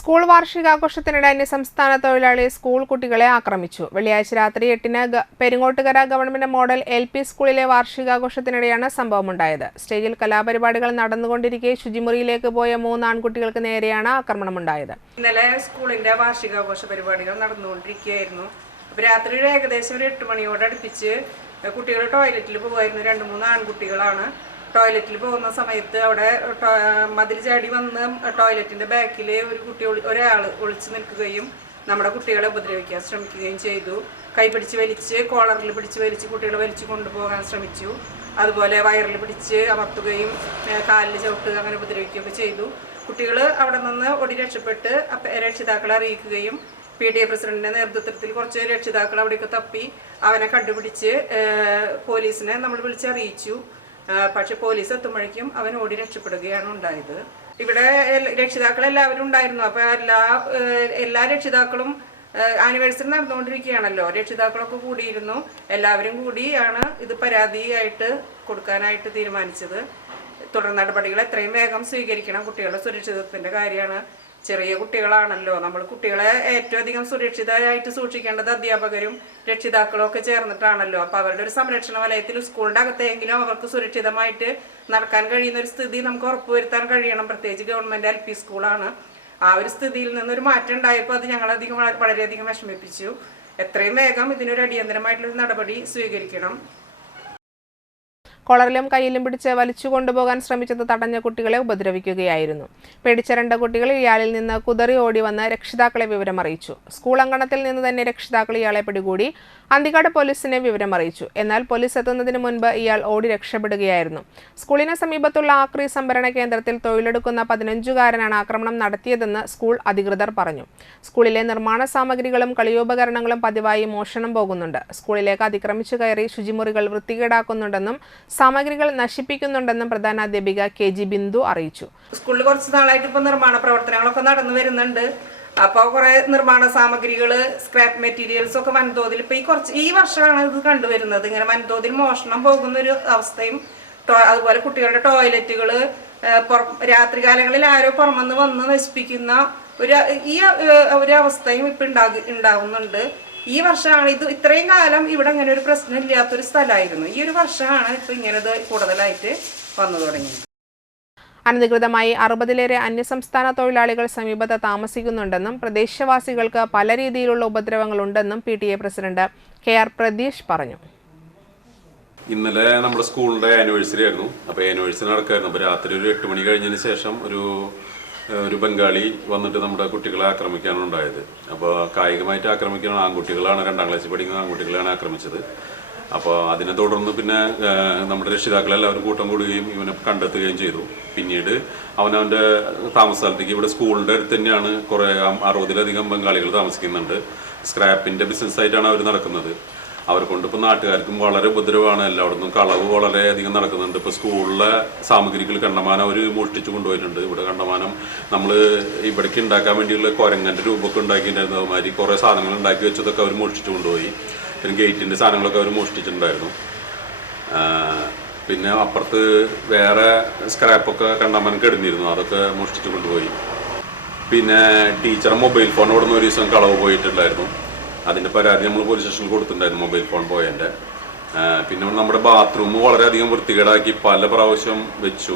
School വാർഷികാഘോഷത്തിനിടെ അന്യസംസ്ഥാന തൊഴിലാളി school കുട്ടികളെ ആക്രമിച്ചു. വെള്ളിയാഴ്ച രാത്രി 8-ന് പെരിങ്ങോട്ടുകര ഗവൺമെന്റ് മോഡൽ LP സ്കൂളിലെ വാർഷികാഘോഷത്തിനിടെയാണ് സംഭവമുണ്ടായത്. സ്റ്റേജിൽ കലാപരിപാടികൾ നടന്നുകൊണ്ടിരിക്കെ ശുചിമുറിയിലേക്ക് പോയ 3 ആൺകുട്ടികൾക്ക് നേരെയാണ് ആക്രമണമുണ്ടായത്. ഇന്നലെ സ്കൂളിന്റെ വാർഷികാഘോഷ പരിപാടികൾ നടന്നുകൊണ്ടിരിക്കുകയായിരുന്നു. രാത്രി ഏകദേശം 8 മണിയോട് അടുപ്പിച്ച് കുട്ടികൾ ടോയ്ലറ്റിൽ പോകുമായിരുന്നു. 2-3 ആൺകുട്ടികളാണ്. ടോയ്ലറ്റിൽ പോകുന്ന സമയത്ത് അവിടെ മതിൽ ചാടി വന്ന് ടോയ്ലറ്റിന്റെ ബാക്കിൽ ഒരാൾ ഒളിച്ചു നിൽക്കുകയും നമ്മുടെ കുട്ടികളെ ഉപദ്രവിക്കാൻ ശ്രമിക്കുകയും ചെയ്തു. കൈപിടിച്ച് വലിച്ച് കോളറിൽ പിടിച്ച് വലിച്ച് കുട്ടികളെ വലിച്ചു കൊണ്ടുപോകാൻ ശ്രമിച്ചു. അതുപോലെ വയറിൽ പിടിച്ച് അമർത്തുകയും കാലിൽ ചവിട്ടുക അങ്ങനെ ഉപദ്രവിക്കുകയൊക്കെ ചെയ്തു. കുട്ടികൾ അവിടെ നിന്ന് ഓടി രക്ഷപ്പെട്ട് രക്ഷിതാക്കളെ അറിയിക്കുകയും PTA പ്രസിഡന്റിന്റെ നേതൃത്വത്തിൽ കുറച്ച് രക്ഷിതാക്കൾ അവിടെയൊക്കെ തപ്പി അവനെ കണ്ടുപിടിച്ച് പോലീസിനെ നമ്മൾ വിളിച്ചറിയിച്ചു. പക്ഷെ പോലീസ് എത്തുമ്പോഴേക്കും അവൻ ഓടി രക്ഷപ്പെടുകയാണ് ഉണ്ടായത്. ഇവിടെ രക്ഷിതാക്കൾ എല്ലാവരും ഉണ്ടായിരുന്നു. അപ്പൊ എല്ലാ രക്ഷിതാക്കളും ആനിവേഴ്സറി നടന്നുകൊണ്ടിരിക്കുകയാണല്ലോ. രക്ഷിതാക്കളൊക്കെ കൂടിയിരുന്നു. എല്ലാവരും കൂടിയാണ് ഇത് പരാതിയായിട്ട് കൊടുക്കാനായിട്ട് തീരുമാനിച്ചത്. തുടർ നടപടികൾ എത്രയും വേഗം സ്വീകരിക്കണം. കുട്ടികളുടെ സുരക്ഷിതത്വത്തിന്റെ കാര്യമാണ്. ചെറിയ കുട്ടികളാണല്ലോ. നമ്മൾ കുട്ടികളെ ഏറ്റവും അധികം സുരക്ഷിതരായിട്ട് സൂക്ഷിക്കേണ്ടത് അധ്യാപകരും രക്ഷിതാക്കളും ഒക്കെ ചേർന്നിട്ടാണല്ലോ. അപ്പൊ അവരുടെ ഒരു സംരക്ഷണ വലയത്തിൽ സ്കൂളിന്റെ അകത്തെങ്കിലും അവർക്ക് സുരക്ഷിതമായിട്ട് നടക്കാൻ കഴിയുന്ന ഒരു സ്ഥിതി നമുക്ക് ഉറപ്പുവരുത്താൻ കഴിയണം. പ്രത്യേകിച്ച് ഗവൺമെന്റ് LP സ്കൂളാണ്. ആ ഒരു സ്ഥിതിയിൽ നിന്നൊരു മാറ്റം ഉണ്ടായപ്പോൾ അത് ഞങ്ങളധികം വളരെയധികം വിഷമിപ്പിച്ചു. എത്രയും വേഗം ഇതിനൊരു അടിയന്തരമായിട്ടുള്ള നടപടി സ്വീകരിക്കണം. കോളറിലും കയ്യിലും പിടിച്ച് വലിച്ചു കൊണ്ടുപോകാൻ ശ്രമിച്ചത് തടഞ്ഞ കുട്ടികളെ ഉപദ്രവിക്കുകയായിരുന്നു. പേടിച്ച 2 കുട്ടികൾ ഇയാളിൽ നിന്ന് കുതറി ഓടി വന്ന് രക്ഷിതാക്കളെ വിവരമറിയിച്ചു. സ്കൂൾ അങ്കണത്തിൽ നിന്ന് തന്നെ രക്ഷിതാക്കൾ ഇയാളെ പിടികൂടി അന്തിക്കാട് പോലീസിനെ വിവരമറിയിച്ചു. എന്നാൽ പോലീസ് എത്തുന്നതിന് മുൻപ് ഇയാൾ ഓടി രക്ഷപ്പെടുകയായിരുന്നു. സ്കൂളിന് സമീപത്തുള്ള ആക്രി സംഭരണ കേന്ദ്രത്തിൽ തൊഴിലെടുക്കുന്ന 15-കാരനാണ് ആക്രമണം നടത്തിയതെന്ന് സ്കൂൾ അധികൃതർ പറഞ്ഞു. സ്കൂളിലെ നിർമ്മാണ സാമഗ്രികളും കളിയോപകരണങ്ങളും പതിവായി മോഷണം പോകുന്നുണ്ട്. സ്കൂളിലേക്ക് അതിക്രമിച്ചു കയറി ശുചിമുറികൾ വൃത്തികേടാക്കുന്നുണ്ടെന്നും സാമഗ്രികൾ നശിപ്പിക്കുന്നുണ്ടെന്നും പ്രധാനാധ്യാപിക KG ബിന്ദു അറിയിച്ചു. സ്കൂളിൽ കുറച്ച് നാളായിട്ട് ഇപ്പൊ നിർമ്മാണ പ്രവർത്തനങ്ങളൊക്കെ നടന്നു വരുന്നുണ്ട്. അപ്പോൾ കുറെ നിർമ്മാണ സാമഗ്രികൾ, സ്ക്രാപ്പ് മെറ്റീരിയൽസ് ഒക്കെ വൻതോതിൽ ഇപ്പൊ ഈ വർഷമാണ് ഇത് കണ്ടുവരുന്നത്. ഇങ്ങനെ വൻതോതിൽ മോഷണം പോകുന്ന ഒരു അവസ്ഥയും അതുപോലെ കുട്ടികളുടെ ടോയ്ലറ്റുകൾ രാത്രികാലങ്ങളിൽ ആരോ പുറമെന്ന് വന്ന് നശിപ്പിക്കുന്ന ഒരു അവസ്ഥയും ഇപ്പൊ ഉണ്ടാവുന്നുണ്ട്. ഈ വർഷമാണ് ഇത്. ഇത്രയും കാലം ഇവിടെ ഇങ്ങനെ ഒരു പ്രശ്നം ഇല്ലാത്തൊരു സ്ഥലമായിരുന്നു. ഈ ഒരു വർഷമാണ് ഇപ്പൊ ഇങ്ങനെ കൂടുതലായിട്ട് വന്നു തുടങ്ങിയത്. അനധികൃതമായി 60-ലേറെ അന്യസംസ്ഥാന തൊഴിലാളികൾ സമീപത്ത് താമസിക്കുന്നുണ്ടെന്നും പ്രദേശവാസികൾക്ക് പല രീതിയിലുള്ള ഉപദ്രവങ്ങളുണ്ടെന്നും PTA പ്രസിഡന്റ് KR പ്രതീഷ് പറഞ്ഞു. ഇന്നലെ നമ്മുടെ സ്കൂളിന്റെ ആനിവേഴ്സറി ആയിരുന്നു. അപ്പോൾ ആനിവേഴ്സറി നടക്കായിരുന്നു. അപ്പോൾ രാത്രി ഒരു 8 മണി കഴിഞ്ഞതിന് ശേഷം ഒരു ബംഗാളി വന്നിട്ട് നമ്മുടെ കുട്ടികളെ ആക്രമിക്കാനാണ് ഉണ്ടായത്. അപ്പോൾ കായികമായിട്ട് ആക്രമിക്കുന്ന ആൺകുട്ടികളാണ്, 2ാം ക്ലാസ്സിൽ പഠിക്കുന്ന ആൺകുട്ടികളാണ് ആക്രമിച്ചത്. അപ്പോൾ അതിനെ തുടർന്ന് പിന്നെ നമ്മുടെ രക്ഷിതാക്കളെല്ലാവരും കൂട്ടം കൂടുകയും ഇവനെ കണ്ടെത്തുകയും ചെയ്തു. പിന്നീട് അവനവൻ്റെ താമസ സ്ഥലത്തേക്ക്, ഇവിടെ സ്കൂളിൻ്റെ അടുത്ത് തന്നെയാണ് കുറേ 60-ലധികം ബംഗാളികൾ താമസിക്കുന്നുണ്ട്. സ്ക്രാപ്പിൻ്റെ ബിസിനസ്സായിട്ടാണ് അവർ നടക്കുന്നത്. അവരെ കൊണ്ട് ഇപ്പോൾ നാട്ടുകാർക്കും വളരെ ഉപദ്രവമാണ്. എല്ലായിടത്തും കളവ് വളരെയധികം നടക്കുന്നുണ്ട്. ഇപ്പോൾ സ്കൂളിലെ സാമഗ്രികൾ കണ്ടമാനം അവർ മോഷ്ടിച്ചു കൊണ്ടുപോയിട്ടുണ്ട്. ഇവിടെ കണ്ടമാനം നമ്മൾ ഇവിടേക്ക് ഉണ്ടാക്കാൻ വേണ്ടിയുള്ള കുരങ്ങൻ്റെ രൂപമൊക്കെ ഉണ്ടാക്കിയിട്ടുണ്ടായിരുന്നു. അതുമാതിരി കുറേ സാധനങ്ങൾ ഉണ്ടാക്കി വെച്ചതൊക്കെ അവർ മോഷ്ടിച്ചു കൊണ്ടുപോയി. പിന്നെ ഗേറ്റിൻ്റെ സാധനങ്ങളൊക്കെ അവർ മോഷ്ടിച്ചിട്ടുണ്ടായിരുന്നു. പിന്നെ അപ്പുറത്ത് വേറെ സ്ക്രാപ്പൊക്കെ കണ്ടമാനം കിടന്നിരുന്നു. അതൊക്കെ മോഷ്ടിച്ചു കൊണ്ടുപോയി. പിന്നെ ടീച്ചർ മൊബൈൽ ഫോൺ ഇവിടെ നിന്ന് ഒരു ദിവസം കളവ് പോയിട്ടുണ്ടായിരുന്നു. അതിൻ്റെ പരാതി നമ്മൾ പോലീസ് സ്റ്റേഷനിൽ കൊടുത്തിട്ടുണ്ടായിരുന്നു, മൊബൈൽ ഫോൺ പോയതിൻ്റെ. പിന്നെ നമ്മുടെ ബാത്റൂം വളരെയധികം വൃത്തികേടാക്കി പല പ്രാവശ്യം വെച്ചു.